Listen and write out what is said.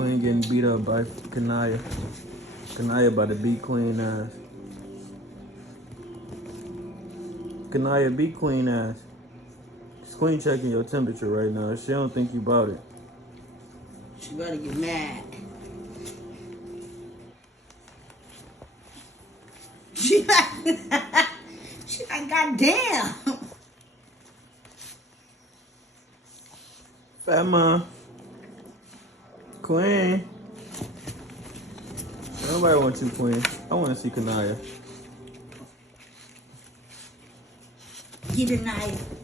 Queen getting beat up by Kanaya. Kanaya about to beat Queen ass. Kanaya beat Queen ass. Queen checking your temperature right now. She don't think you about it. She better get mad. She like, goddamn. Fat mom. Queen. Nobody wants you, Queen. I want to see Kanaya. Get her knife.